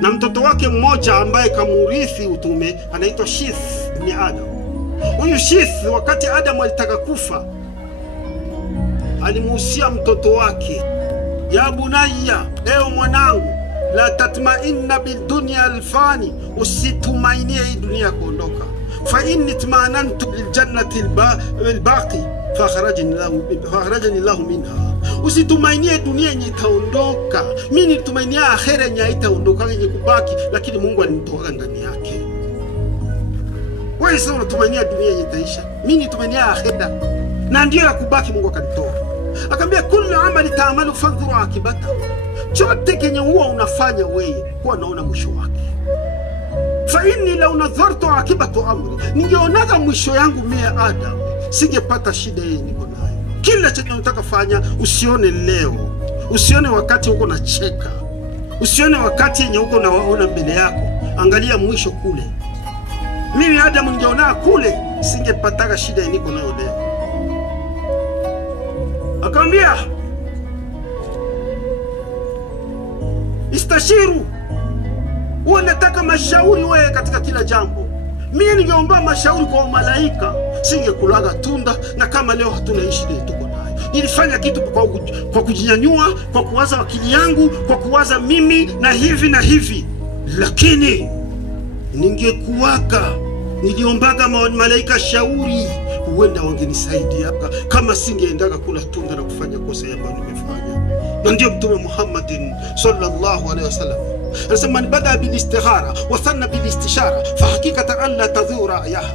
na mtoto wake mmoja ambaye kamurithi utume anaitwa Shith ibn Adam. Huyu Shith wakati Adam alitaka kufa alimuhusia mtoto wake, ya bunayya, ewe mwanangu, la tatma'inna bidunya alfani, usitumainie hii dunia kuondoka. Fa inni tmanantu liljannati albaqi fakharajani Allahu minha. Usitumainie dunia yenye itaondoka. Mimi nilitumainia akhera yenye itaondoka, yenye kubaki, lakini Mungu alinitoa ndani yake. Wewe sasa unatumainia dunia yenye itaisha. Mimi nilitumainia akhera na ndio ya kubaki, Mungu akanitoa. Akamwambia kullu amali ta'malu fadhuru akibata. Chote kenye huwa unafanya wewe huwa naona mwisho wake. Fa inni law nadhartu akibatu amri, ningeonaga mwisho yangu mie Adam, singepata shida hii niko nayo. Kila chenye unataka fanya usione leo, usione wakati uko na cheka, usione wakati yenye uko naona mbele yako, angalia mwisho kule. Mimi Adam ningeona kule, singepata shida hii niko nayo leo. Akamwambia istashiru, uwe nataka mashauri wewe katika kila jambo. Mimi ningeomba mashauri kwa malaika, singekulaga tunda, na kama leo hatunaishi leo tuko nayo. Nilifanya kitu kwa kujinyanyua, kwa kuwaza akili yangu, kwa kuwaza mimi na hivi, lakini ningekuwaka niliombaga malaika shauri, huenda wangenisaidia kama singeendaga kula tunda na kufanya kosa ambayo nimefanya. Na ndio Mtume Muhammadin sallallahu alaihi wasallam anasema, man bada bil istikhara wa thanna bil istishara fa hakikatan an la tadhura ayaha.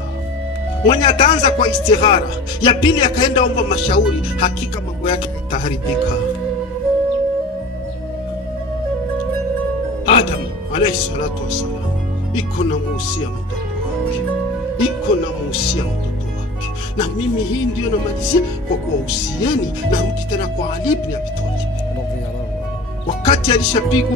Mwenye ataanza kwa istikhara, ya pili akaenda omba mashauri, hakika mambo yake yataharibika. Adam alayhi salatu wasalam iko na muhusia mtoto wake, na mimi hii ndio namalizia kwa kuwahusieni. Narudi tena kwa Ali ibn Abi Talib. Wakati alishapigwa